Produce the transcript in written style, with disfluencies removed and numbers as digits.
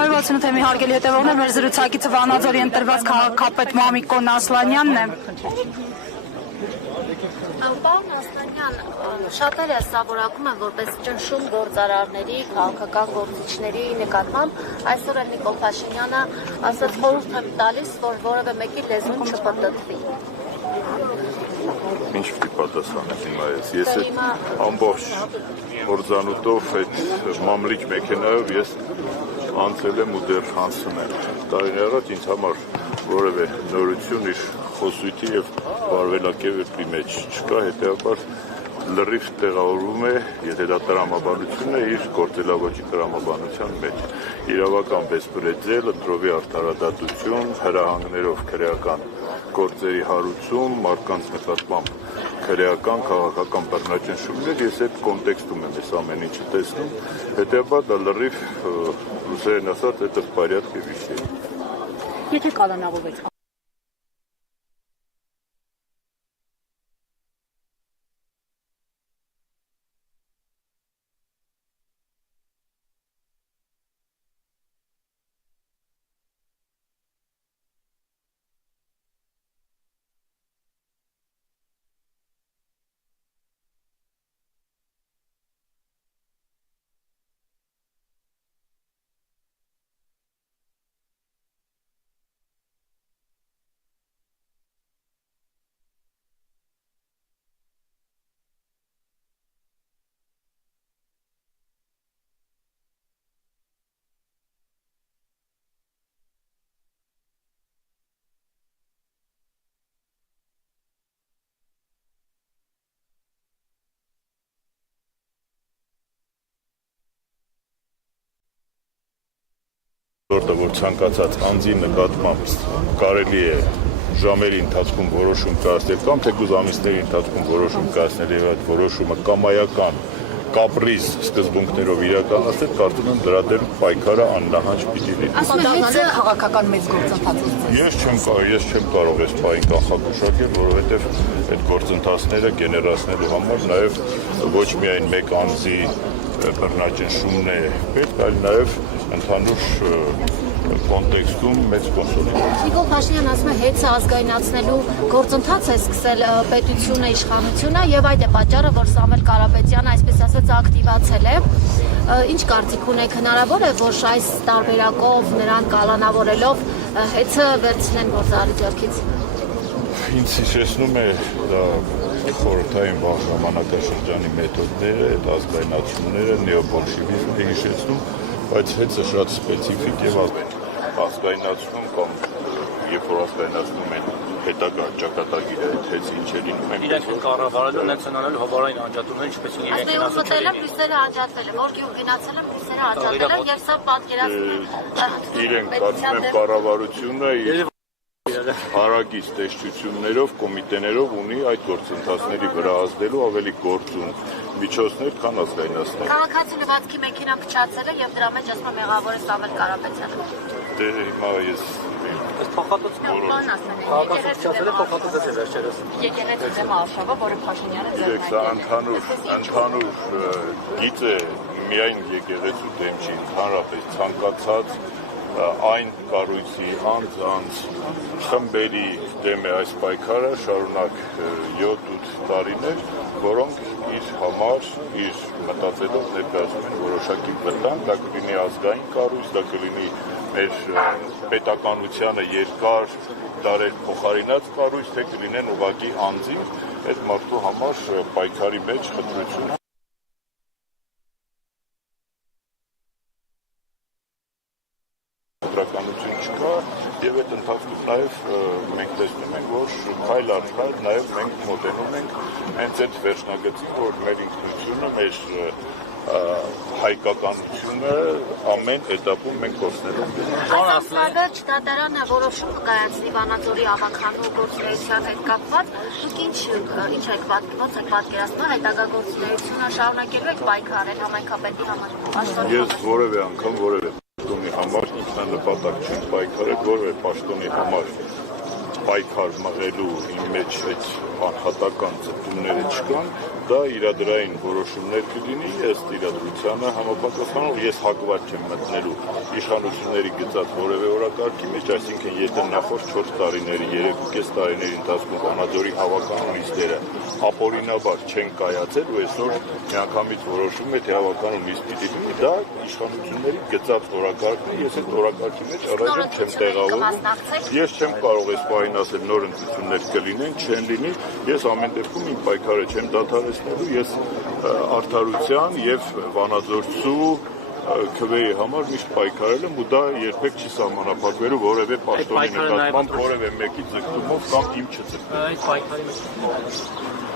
168 թեմի հարգելի հետևողներ, մեր զրուցակիցը Վանաձորի ընտրված քաղաքապետ Մամիկոն Ասլանյանն է։ Պարոն Ասլանյան, շատերը սա որակում են որպես ճնշում գործարարների, քաղաքական գործիչների նկատմամբ, այսօր էլ Նիկոլ Փաշինյանը ասաց խորհուրդ եմ տալիս, որ որևէ մեկի լեզուն չպտտվի։ Ինչ պիտի պատասխանես հիմա ես այդ ամբողջ փորձանուտով այդ մամլիկ մեքենայով ես անցել եմ ու դեռ անցնում եմ։ Տարիներ առաջ ինձ համար որևէ նորություն իր խոսույթի եւ վարվելակերպի մեջ չկա, հետեւաբար լրիվ տեղավորվում է, եթե դա տրամաբանություն է, իր գործելավոճի տրամաբանության մեջ։ Իրավական բեսպրեդել, ընտրովի արդարադատություն, հրահանգներով քրեական գործերի հարուցում, մարդկանց նկատմամբ քրեական, քաղաքական բռնաճնշումներ, ես այդ կոնտեքստում եմ այս ամեն ինչը տեսնում, հետեւաբար դա լրիվ ռուսերեն ասած это в порядке вещей։ Եթե կալանավորվեց Որ ցանկացած անձի նկատմամբ կարելի է ժամերի ընթացքում որոշում կայացնել կամ թեկուզ ամիսների ընթացքում որոշում կայացնել եւ այդ որոշումը կամայական կապրիզ սկզբունքներով իրականացնել, կարծում եմ դրա դեմ պայքարը աննահանջ պիտի լինի։ Ասում եք քաղաքական մեծ գործընթաց։ Ես չեմ կարող այս պահին կանխագուշակել, որովհետեւ այդ գործընթացները գեներացնելու համար նաեւ ոչ միայն մեկ անձի բռնաճնշումն է պետք, այլ նաեւ ընդհանուր կոնտեքստում մեծ կոնսոլիդացիա։ Նիկոլ Փաշինյանն ասում է հեծը ազգայնացնելու գործընթաց է սկսել պետությունը, իշխանությունը եւ այդ է պատճառը, որ Սամվել Կարապետյանը, այսպես ասած, ակտիվացել է։ Ինչ կարծիք ունեք, հնարավոր է, որ այս տարբերակով նրան կալանավորելով հեծը վերցնեն գործարարի ձեռքից։ Ինձ հիշեցնում է դա խորհրդային վաղ ժամանակաշրջանի մեթոդները, այդ ազգայնացումները, նեոբոլշևիզմը հիշեցնում, բայց հեծը շատ սպეციფիկ եւ ազգայնացնում կամ երբ որ ազգայնացնում են հետագա ճակատագիրը հեծ ինչ է լինում են իրենք կառավարելու նացիոնալ հովարային անջատումները ինչպես իրենք են ասում մտել են Բրյուսելը անջատվել է որ գյուղ գնացել են Բրյուսելը անջատվել են եւ սա պատկերացնում իրենք կարծում եմ կառավարությունը հարակից տեսչություններով, կոմիտեներով ունի այդ գործընթացների վրա ազդելու ավելի գործուն միջոցներ, քան ազգայնացնել։ Քաղաքացի լվացքի մեքենա փչացել է եւ դրա մեջ ասում է մեղավոր է Սամվել Կարապետյանը։ Դե հիմա ես քաղաքացի փչացել է փոխհատուցել է վերջերս։ Եկեղեցի դեմ արշավը, որը Փաշինյանը ձեռնարկել է։ Ընդհանուր գիծ է միայն եկեղեցու դեմ չի, ընդհանրապես ցանկացած այն կառույցի անձ խմբերի դեմ է այս պայքարը շարունակ 7-8 տարիներ, որոնք իր համար, իր մտածելով ներկայացնում են որոշակի վտանգ, դա կլինի ազգային կառույց, դա կլինի մեր պետականությանը երկար դարեր փոխարինած կառույց, թե կլինեն ուղղակի անձին, այդ մարդու համար պայքարի մեջ խտրություն չկա եւ այդ ընթացքում նաեւ մենք տեսնում ենք, որ քայլ առ քայլ նաեւ մենք մոտենում ենք հենց այդ վերջնագծին, որ մեր ինքնությունը, մեր հայկականությունը ամեն этаպում մենք կորցնելու ենք։ Այսօր չդատարանը որոշում կկայացնի Վանաձորի ավականու գործունեության հետ կապված, դուք ինչ եք պատկերացնում հետագա գործունեությունը շարունակելու եք պայքարել համայնքապետի համար։ Ես որևէ անգամ որևէ պաշտոնի համար ինքնանպատակ չեմ պայքարել, որևէ պաշտոնի համար պայքար մղելու իմ մեջ այդ անհատական ձգտումները չկան, դա իրադրային որոշումներ կլինի, ըստ իրադրությանը համապատասխանող ես հակված չեմ մտնելու իշխանությունների գծած որևէ օրակարգի մեջ, այսինքն եթե նախորդ 4 տարիների, 3.5 տարիների ընթացքում Վանաձորի հավաքական լիստերը ապօրինաբար չեն կայացել ու այսօր միանգամից որոշում է թե հավաքական լիստ պիտի լինի, դա իշխանությունների գծած օրակարգն է, ես այդ օրակարգի մեջ առայժմ չեմ տեղավորվում, ես չեմ կարող այս պահին ասել նոր ընտրություններ կլինեն, չեն լինի, ես ամեն դեպքում իմ պայքարը չեմ դադարեցնելու, ես արդարության եւ Վանաձորցու քվեի համար միշտ պայքարել եմ ու դա երբեք չի սահմանափակվելու որևէ պաշտոնի նկատմամբ որևէ մեկի ձգտումով կամ իմ չձգտումով։ Այդ պայքարի մեջ